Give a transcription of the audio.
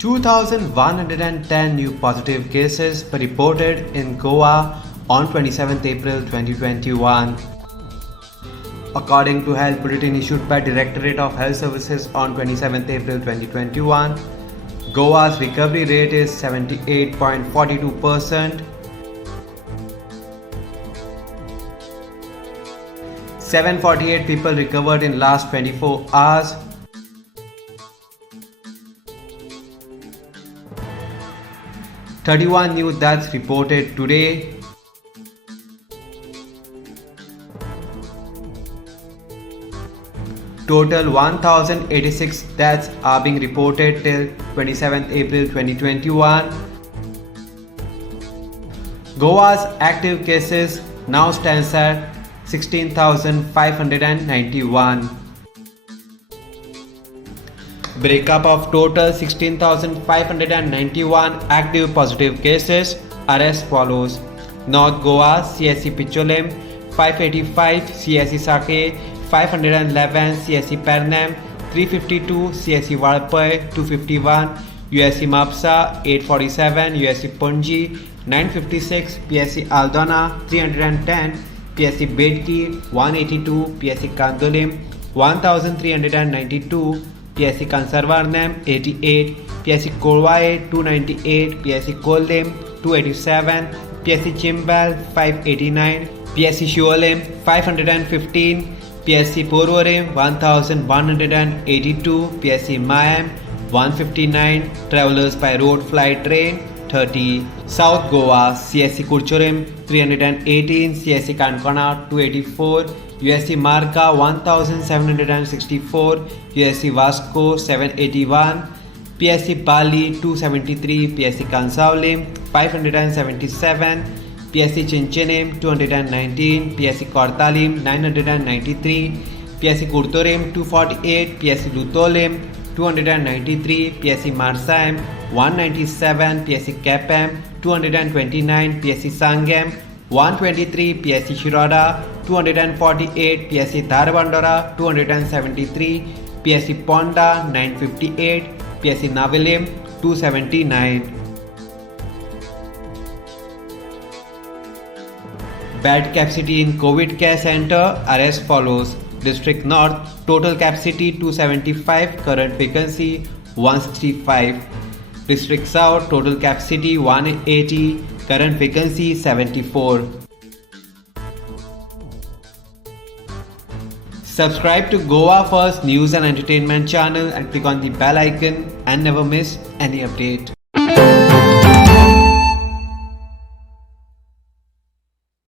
2,110 new positive cases were reported in Goa on 27th April 2021. According to Health Bulletin issued by Directorate of Health Services on 27th April 2021, Goa's recovery rate is 78.42%. 748 people recovered in last 24 hours. 31 new deaths reported today. Total 1,086 deaths are being reported till 27th April 2021. Goa's active cases now stands at 16,591. Breakup of total 16,591 active positive cases are as follows. North Goa CSC Picholim 585, CSC Sake 511, CSC Pernam 352, CSC Valpai 251, USC Mapsa 847, USC Punji 956, PSC Aldona 310, PSC Bedki 182, PSC Kandolim 1392, PSC Kansarvarnam 88, PSC Korwae 298, PSC Kolim 287, PSC Chimbal 589, PSC Shualim 515, PSC Porvorim 1182, PSC Mayam 159, Travelers by road, flight, train 30. South Goa CSC Kurchorim 318, CSC Kankana 284, USC Marka 1764, USC Vasco 781, PSC Bali 273, PSC Kansaulim 577, PSC Chinchinim 219, PSC Kortalim 993, PSC Kurtorim 248, PSC Lutolim 293, PSC Marsaim 197, PSC Kapam 229, PSC Sangam 123, PSC Shiroda 248, PSC Dharbandora 273, PSC Ponda 958, PSC Navilim 279. Bed capacity in COVID care center are as follows. District North total capacity 275, current vacancy 165. District South total capacity 180, current vacancy 74. Subscribe to Goa First News and Entertainment channel and click on the bell icon and never miss any update.